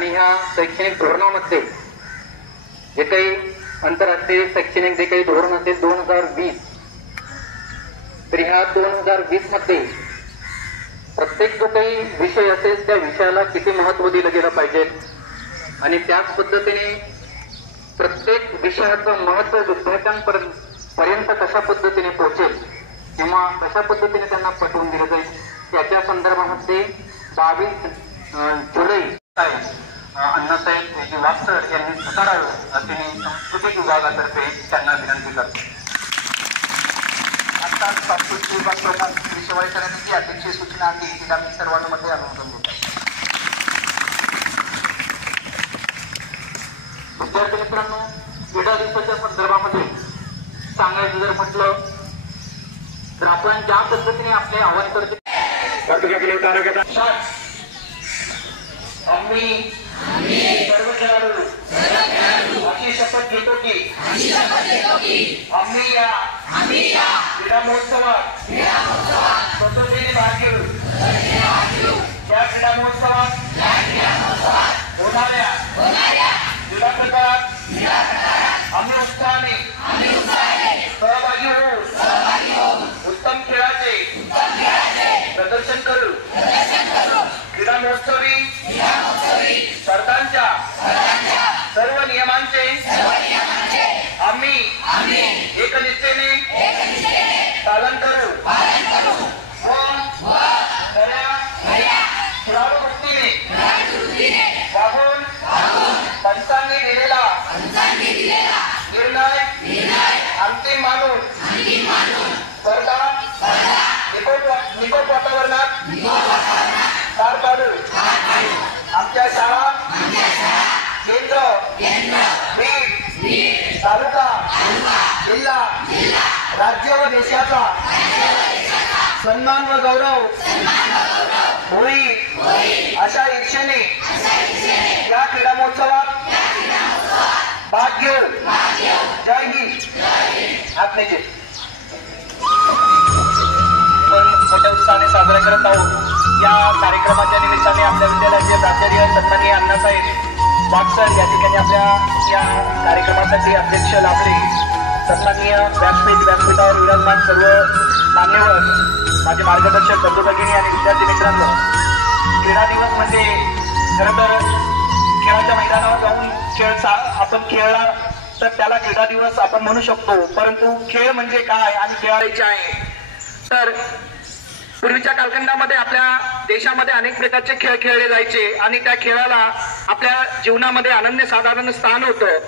आणि ह्या शैक्षणिक धोरणामध्ये जे काही आंतरराष्ट्रीय शैक्षणिक जे काही धोरण असेल 2020, तर ह्या 2020 मध्ये प्रत्येक जो काही विषय असेल त्या विषयाला किती महत्त्व दिलं गेलं पाहिजे आणि त्याच पद्धतीने प्रत्येक विषयाचं महत्त्व विद्यार्थ्यांपर्यंत कशा पद्धतीने पोहोचेल किंवा कशा पद्धतीने त्यांना पटवून दिलं जाईल त्याच्या संदर्भामध्ये 22 जुलै अण्णासाहेब वागसर यांनी स्वीकारावं असे मी सांस्कृतिक विभागातर्फे त्यांना विनंती करतो. आता सांस्कृतिक विभाग प्रमुख शिवाय करण्याची अध्यक्षीय सूचना आहे तिला मी सर्वांमध्ये अनुमोदन देतो. विद्यार्थी मित्रांनो, क्रीडा दिवसाच्या संदर्भामध्ये सांगायचं जर म्हटलं तर आपण ज्या पद्धतीने आपले आवाहन करतो आम्ही सर्व खेळाडू अशी शपथ घेतो की आम्ही या क्रीडा महोत्सवात स्वतंत्रपणे भाग घेऊ. या क्रीडा महोत्सवात होणाऱ्या क्रीडा प्रकारात आम्ही उत्साहाने सहभागी होऊ. उत्तम खेळाचे प्रदर्शन करू. क्रीडा महोत्सवी स्पर्धांच्या सर्व नियमांचे आम्ही एकनिष्ठेने पालन करू व खेळाडू वृत्तीने वागून पंचांनी दिलेला निर्णय अंतिम मानून स्पर्धा निकोप वातावरणात पार पाडू. आमच्या शाळा केंद्र बीड तालुका जिल्हा राज्य व देशाचा सन्मान व गौरव होईल अशा इच्छेने या क्रीडा महोत्सवात भाग घेऊ. जय हिंद. आज्ञेचे मोठ्या उत्साहाने साजरा करत आहोत. या कार्यक्रमाच्या निमित्ताने आपल्या विद्यालयाचे प्राचार्य सन्माननीय अण्णासाहेब वागसर या ठिकाणी आपल्या या कार्यक्रमासाठी अध्यक्ष लाभले. सन्माननीय व्यासपीठावर विराजमान सर्व मान्यवर, माझे मार्गदर्शक बंधू भगिनी आणि विद्यार्थी मित्रांनो, क्रीडा दिवस म्हणजे खरं तर खेळाच्या मैदानावर जाऊन आपण खेळला तर त्याला क्रीडा दिवस आपण म्हणू शकतो. परंतु खेळ म्हणजे काय आणि खेळायचे आहे तर पूर्वीच्या कालखंडामध्ये आपल्या देशामध्ये अनेक प्रकारचे खेळ खेळले जायचे आणि त्या खेळाला आपल्या जीवनामध्ये अनन्यसाधारण स्थान होतं.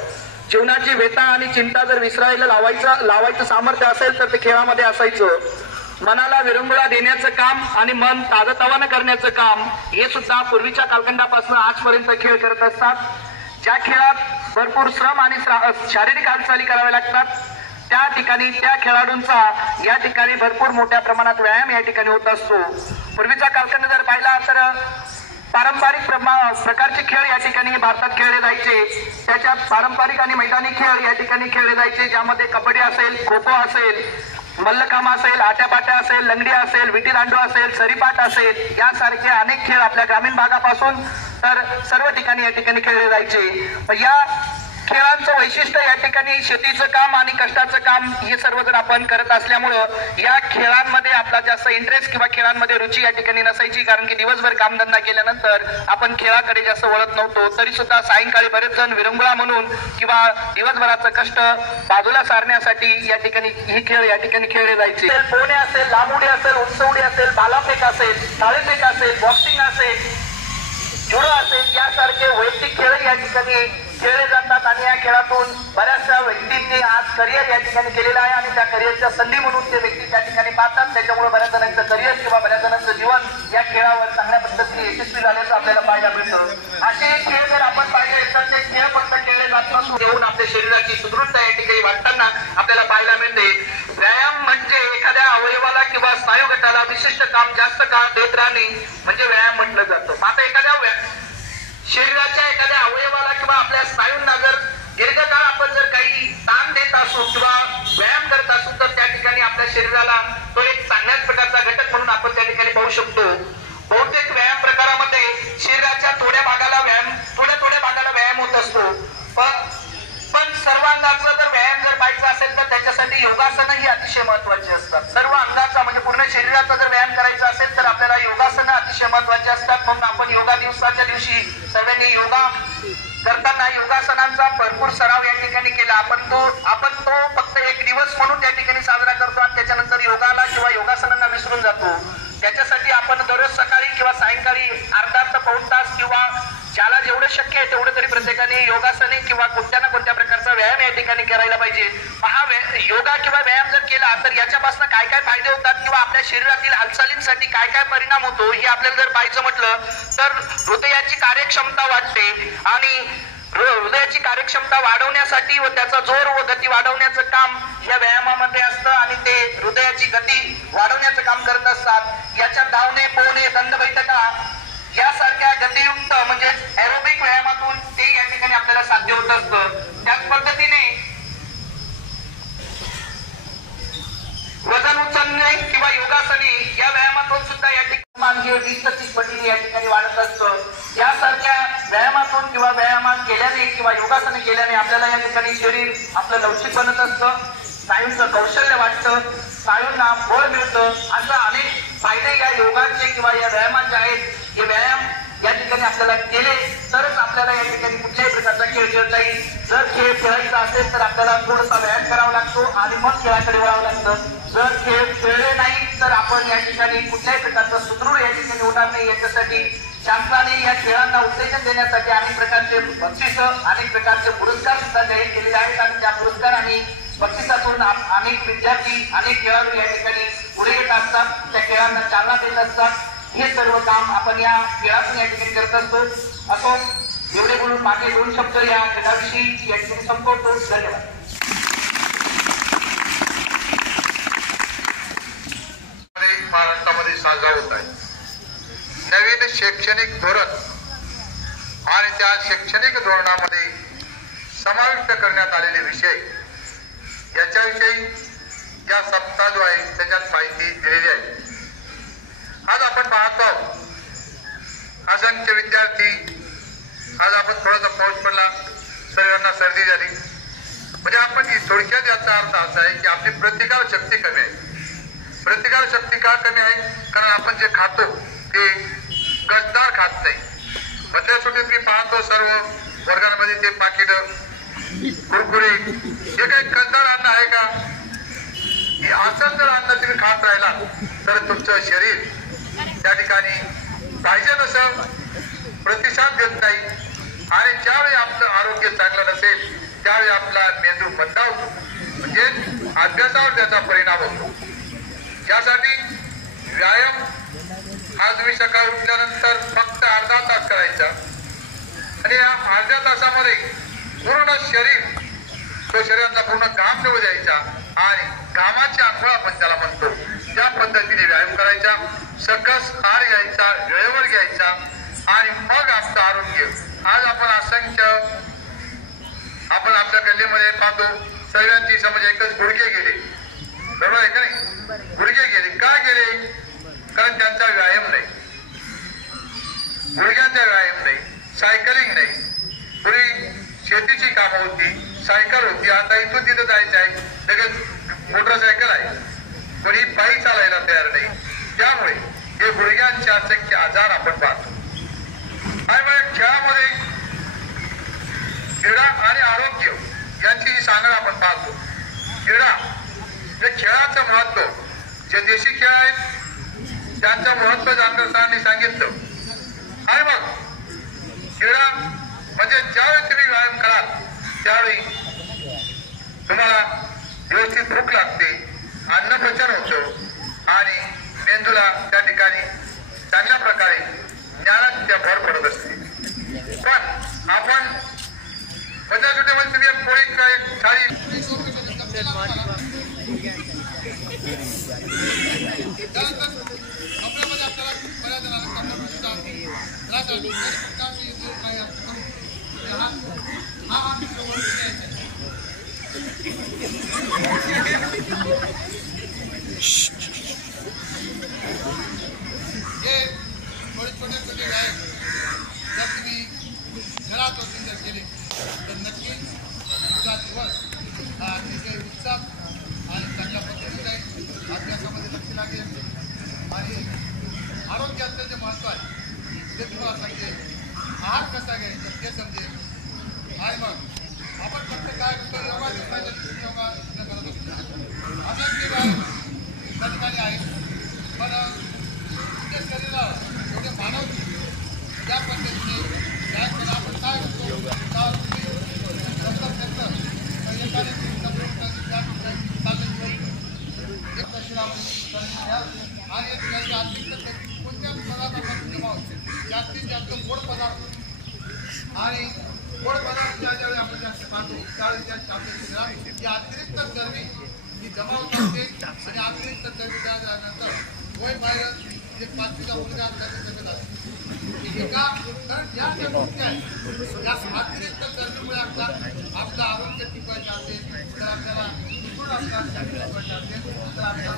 जीवनाची व्यथा आणि चिंता जर विसरायला लावायचं सामर्थ्य असेल तर ते खेळामध्ये असायचं. मनाला विरंगुळा देण्याचं काम आणि मन ताजतवानं करण्याचं काम हे सुद्धा पूर्वीच्या कालखंडापासून आजपर्यंत खेळ करत असतात. ज्या खेळात भरपूर श्रम आणि शारीरिक हालचाली कराव्या लागतात त्या ठिकाणी त्या खेळाडूंचा या ठिकाणी भरपूर मोठ्या प्रमाणात व्यायाम या ठिकाणी होत असतो. पूर्वीचा कालखंड जर पाहिला तर पारंपरिक प्रकारचे खेळ या ठिकाणी भारतात खेळले जायचे. त्याच्यात पारंपरिक आणि मैदानी खेळ या ठिकाणी खेळले जायचे, ज्यामध्ये कबड्डी असेल, खो खो असेल, मल्लखांब असेल, आट्यापाट्या असेल, लंगडी असेल, विटीदांडू असेल, सरीपाट असेल, यासारखे अनेक खेळ आपल्या ग्रामीण भागापासून तर सर्व ठिकाणी या ठिकाणी खेळले जायचे. या खेळांचं वैशिष्ट्य या ठिकाणी शेतीचं काम आणि कष्टाचं काम हे सर्व जर आपण करत असल्यामुळं या खेळांमध्ये आपला जास्त इंटरेस्ट किंवा खेळांमध्ये रुची या ठिकाणी नसायची, कारण की दिवसभर कामधंदा केल्यानंतर आपण खेळाकडे जास्त वळत नव्हतो. तरी सुद्धा सायंकाळी बरेच जण विरंगुळा म्हणून किंवा दिवसभराचं कष्ट बाजूला सारण्यासाठी या ठिकाणी हे खेळ या ठिकाणी खेळले जायचे. पोहणे असेल, लांब उडी असेल, उंच उडी असेल, भालाफेक असेल, थाळीफेक असेल, बॉक्सिंग असेल, जुडो असेल, यासारखे वैयक्तिक खेळ या ठिकाणी खेळले जातात आणि या खेळातून बऱ्याचशा व्यक्तींनी आज करिअर या ठिकाणी केलेलं आहे आणि त्या करिअरच्या संधी म्हणून ते व्यक्ती त्या ठिकाणी पाहतात. त्याच्यामुळे बऱ्याच जणांचं करिअर किंवा बऱ्याच जणांचं जीवन या खेळावर चांगल्या पद्धतीने यशस्वी झाल्याचं आपल्याला पाहायला मिळतं. असे खेळ जर आपण पाहिले तर ते खेळ फक्त खेळले जात नसून देऊन आपल्या शरीराची सुदृढता या ठिकाणी वाटताना आपल्याला पाहायला मिळते. व्यायाम म्हणजे एखाद्या अवयवाला किंवा स्नायू गटाला विशिष्ट काम जास्त काळ देत राहणे म्हणजे व्यायाम म्हटलं जातं. आता एखाद्या शरीराच्या एखाद्या अवयवाला किंवा आपल्या स्नायूंना जर दीर्घकाळ आपण जर काही ताण देत असू किंवा व्यायाम करत असू तर त्या ठिकाणी आपल्या शरीराला तो एक चांगल्याच प्रकारचा घटक म्हणून आपण त्या ठिकाणी पाहू शकतो. बहुतेक व्यायाम प्रकारामध्ये शरीराच्या थोड्या भागाला व्यायाम योगासनं ही अतिशय महत्वाची असतात. सर्व अंगाचा म्हणजे पूर्ण शरीराचा जर व्यायाम करायचा असेल तर आपल्याला योगासनं अतिशय महत्वाची असतात. म्हणून आपण योगा दिवसाच्या दिवशी सर्वांनी योगा करताना योगासनांचा भरपूर सराव या ठिकाणी केला. आपण तो फक्त एक दिवस म्हणून त्या ठिकाणी साजरा करतो आणि त्याच्यानंतर योगाला किंवा योगासनांना विसरून जातो. त्याच्यासाठी आपण दररोज सकाळी किंवा सायंकाळी अर्धा ते पाऊण तास किंवा ज्याला जेवढं शक्य आहे तेवढं तरी प्रत्येकाने योगासने किंवा कोणत्या ना कोणत्या प्रकारचा व्यायाम या ठिकाणी करायला पाहिजे. हा योगा किंवा व्यायाम जर केला तर याच्यापासून काय काय फायदे होतात किंवा आपल्या शरीरातील हालचालींसाठी काय काय परिणाम होतो हे आपल्याला जर पाहायचं म्हटलं तर हृदयाची कार्यक्षमता वाढते आणि हृदयाची कार्यक्षमता वाढवण्यासाठी व त्याचा जोर व गती वाढवण्याचं काम या व्यायामामध्ये असतं आणि ते हृदयाची गती वाढवण्याचं काम करत असतात. याच्यात धावणे, पोहणे, दंडबैठका यासारख्या गतियुक्त म्हणजे एरोबिक व्यायामातून ते या ठिकाणी आपल्याला साध्य होत असतं. त्याच पद्धतीने वजन उचलणे किंवा योगासने या व्यायामातून सुद्धा या ठिकाणी 20-30 पटीने या ठिकाणी वाढत असतं. यासारख्या व्यायामातून किंवा व्यायामात केल्याने किंवा योगासने केल्याने आपल्याला या ठिकाणी शरीर आपलं लवचिक बनत असतं, स्नायूंचं कौशल्य वाटतं, स्नायूंना बळ मिळतं. असं अनेक फायदे या योगाचे किंवा या व्यायामाचे आहेत. हे व्यायाम या ठिकाणी आपल्याला केले तरच आपल्याला या ठिकाणी कुठल्याही प्रकारचा खेळ खेळता येईल. जर खेळ खेळायचा असेल तर आपल्याला थोडासा व्यायाम करावा लागतो आणि मग खेळाकडे वळावं लागतं. जर खेळ खेळले नाही तर आपण या ठिकाणी कुठल्याही प्रकारचं सुदृढ या ठिकाणी होणार नाही. याच्यासाठी शासनाने या खेळांना उत्तेजन देण्यासाठी अनेक प्रकारचे बक्षीस, अनेक प्रकारचे पुरस्कार सुद्धा जाहीर केलेले आहेत आणि त्या पुरस्कार आणि बक्षिसातून अनेक विद्यार्थी, अनेक खेळाडू या ठिकाणी पुढे येत असतात, त्या खेळांना चालना देत असतात. हे सर्व काम आपण या खेळातून या ठिकाणी करत असतो. असो, एवढे बोलून माझे 2 शब्द या खेळाविषयी या ठिकाणी संपवतो. धन्यवाद. महाराष्ट्रामध्ये साजरा होत आहे नवीन शैक्षणिक धोरण आणि त्या शैक्षणिक धोरणामध्ये समाविष्ट करण्यात आलेले विषय याच्याविषयी या सप्ताह जो आहे त्याच्यात माहिती दिलेली आहे. आज आपण पाहतो असंख्य विद्यार्थी, आज आपण थोडासा पाऊस पडला, सर्वांना सर्दी झाली, म्हणजे आपण थोडक्यात याचा अर्थ असा आहे की आपली प्रतिकार शक्ती कमी आहे. प्रतिकार शक्ती का कमी आहे? कारण आपण जे खातो ते कसदार खात नाही. मधल्या सुट्टीत मी पाहतो सर्व वर्गांमध्ये ते पाकिट, कुरकुरे, हे काही कसदार अन्न आहे का? असं जर अन्न तुम्ही खात राहिला तर तुमचं शरीर त्या ठिकाणी पाहिजे तसं प्रतिसाद देत नाही आणि ज्यावेळी आपलं आरोग्य चांगलं नसेल त्यावेळी आपला मेंदू मंदावतो, म्हणजे अभ्यासावर त्याचा परिणाम होतो. यासाठी व्यायाम आज तुम्ही सकाळी उठल्यानंतर फक्त अर्धा तास करायचा आणि या अर्ध्या तासामध्ये पूर्ण शरीराचा पूर्ण घाम निघू द्यायचा आणि घामाची आंघोळ आपण त्याला म्हणतो त्या पद्धतीने व्यायाम करायचा. सकस आहार घ्यायचा, वेळेवर घ्यायचा आणि मग आपलं आरोग्य. आज आपण असंख्य आपण आपल्या गल्लीमध्ये पाहतो सर्वांची समज एकच गुडघे गेले, बरोबर आहे का नाही? गुडघे गेले का गेले? कारण त्यांचा व्यायाम नाही, गुडघ्यांचा व्यायाम नाही, सायकलिंग नाही. पूर्वी शेतीची कामं होती, सायकल होती, आता इथून तिथं जायचं आहे, लगेच मोटरसायकल आहे, कोणी पायी चालायला तयार नाही. त्यामुळे हे गुडघ्यांचे असंख्य आजार आपण पाहतो. आणि मग खेळामध्ये क्रीडा आणि आरोग्य यांची जी सांगड आपण पाहतो. क्रीडा हे खेळाचं महत्व, जे देशी खेळ आहेत त्यांचं महत्व डॉक्टर सरांनी सांगितलं. आणि मग क्रीडा म्हणजे ज्यावेळी तुम्ही व्यायाम कराल त्यावेळी तुम्हाला व्यवस्थित भूक लागते, अन्न पचन होतं आणि मेंदूला त्या ठिकाणी चांगल्या प्रकारे ज्ञानात त्या भर पडत असते. पण आपण मधल्या सुट्टीमध्ये तुम्ही एक पोळी किंवा एक थाळी छोटे व्यायाम जर तुम्ही घरात जर केले तर नक्की तुमचा दिवस हा अतिशय उत्साह आणि कसा घ्यायचा ते समजेल आणि मग आपण फक्त काय करतो योगा दिवसाच्या दिवशी योगा करत असतो असं केलं आहे त्या ठिकाणी आहे पण तुमच्या शरीरावर एवढे मानव ज्या पद्धतीने त्या केला आपण काय करतो आणि कोणत्या पदार्थापासून जमा होते जास्तीत जास्त गोड पदार्थ आणि गोड पदार्थ ज्यावेळी आपण जास्त खातो त्यावेळी त्या शरीरात ही अतिरिक्त चरबी ही जमा होत असते आणि अतिरिक्त चरबी झाल्यानंतर वय बाहेर जे पाचवीचा मुलगा जगत असतो एका कारण या ज्या गोष्टी आहेत या अतिरिक्त चरबीमुळे आपलं आरोग्य टिकवायचं असेल तर आपल्याला आपला शरीर टिकवायचं असेल तर आपल्याला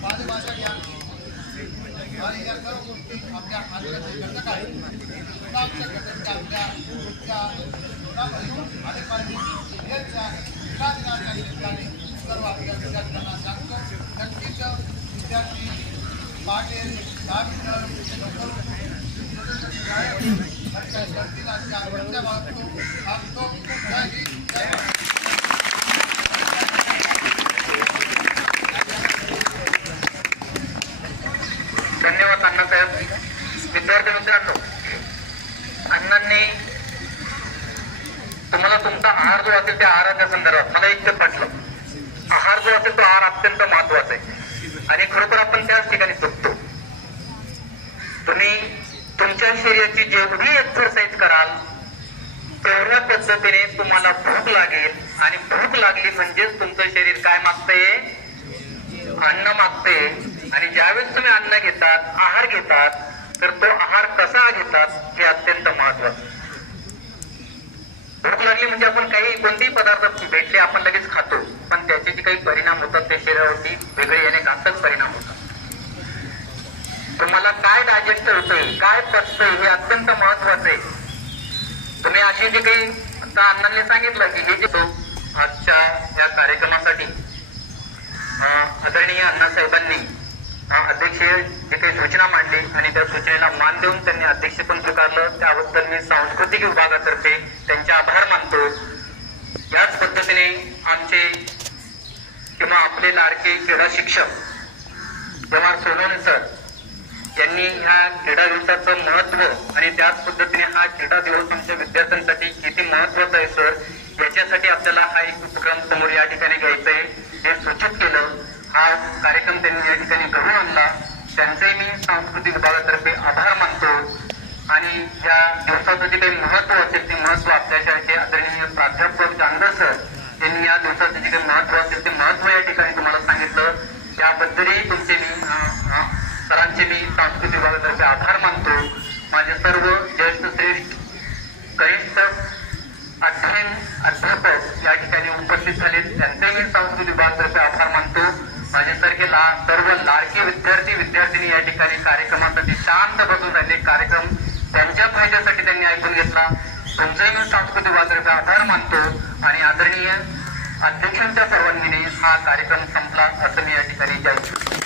माझी भाषा घ्या आणि या सर्व गोष्टी आपल्या आरोग्याचे घटक आहेत आमच्या घटक आपल्या आले पाहिजे या दिनाच्या निमित्ताने सर्व आपल्या विद्यार्थ्यांना सांगतो नक्कीच विद्यार्थी पाटील धन्यवाद अण्णासाहेब. विद्यार्थी मित्रांनो, अण्णांनी तुम्हाला तुमचा आहार जो असेल त्या आहाराच्या संदर्भात मला एक पटलं. आहार जो असेल तो आहार अत्यंत महत्वाचा आहे आणि खरोखर आपण त्याच ठिकाणी चुकतो. तुम्ही तुमच्या शरीराची जेवढी एक्सरसाइज कराल तेवढ्या पद्धतीने तुम्हाला भूक लागेल आणि भूक लागली म्हणजेच तुमचं शरीर काय मागतंय, अन्न मागते. आणि ज्यावेळेस तुम्ही अन्न घेतात, आहार घेतात, तर तो आहार कसा घेतात हे अत्यंत महत्वाचं. भूक लागली म्हणजे आपण काही कोणतेही पदार्थ भेटले आपण लगेच खातो, पण त्याचे जे काही परिणाम होतात ते शरीरावरती वेगळे येणे घातक परिणाम होतात. तुम्हाला काय डायजेस्ट होतंय, काय पचतंय हे अत्यंत महत्वाचं आहे. तुम्ही अशी जे काही आता अण्णांनी सांगितलं की हे जे आजच्या या कार्यक्रमासाठी आदरणीय अण्णासाहेबांनी अध्यक्ष जे काही सूचना मांडली आणि त्या सूचनेला मान देऊन त्यांनी अध्यक्ष पण स्वीकारलं, त्याबद्दल मी सांस्कृतिक विभागातर्फे त्यांचे आभार मानतो. याच पद्धतीने आमचे किंवा आपले लाडके क्रीडा शिक्षक एम आर सोनवणे सर यांनी ह्या क्रीडा दिवसाचं महत्व आणि त्याच पद्धतीने हा क्रीडा दिवस आमच्या विद्यार्थ्यांसाठी किती महत्वाचा आहे सर, याच्यासाठी आपल्याला हा एक उपक्रम समोर या ठिकाणी घ्यायचा आहे हे सूचित केलं. हा कार्यक्रम त्यांनी या ठिकाणी घडून आणला, त्यांचे मी सांस्कृतिक विभागातर्फे आभार मानतो. आणि या दिवसाचं जे काही महत्व असेल ते महत्व आपल्या शाळेचे आदरणीय प्राध्यापक जानगर सर यांनी या दिवसाचं जे काही महत्व असेल ते महत्व या ठिकाणी तुम्हाला सांगितलं. त्याबद्दलही तुमचे मी सरांचे मी सांस्कृतिक विभागातर्फे आभार मानतो. माझे सर्व ज्येष्ठ श्रेष्ठ कनिष्ठ अध्यापक या ठिकाणी उपस्थित झाले, त्यांचे मी सांस्कृतिक विभागातर्फे आभार मानतो. माझ्यासारखे सर्व लाडके विद्यार्थी या ठिकाणी कार्यक्रमासाठी शांत बसून राहिले, कार्यक्रम त्यांच्या फायद्यासाठी त्यांनी ऐकून घेतला. तुमचेही मी सांस्कृतिक विभागातर्फे आभार मानतो आणि आदरणीय अध्यक्षांच्या परवानगीने हा कार्यक्रम संपला असं मी या ठिकाणी जाहीर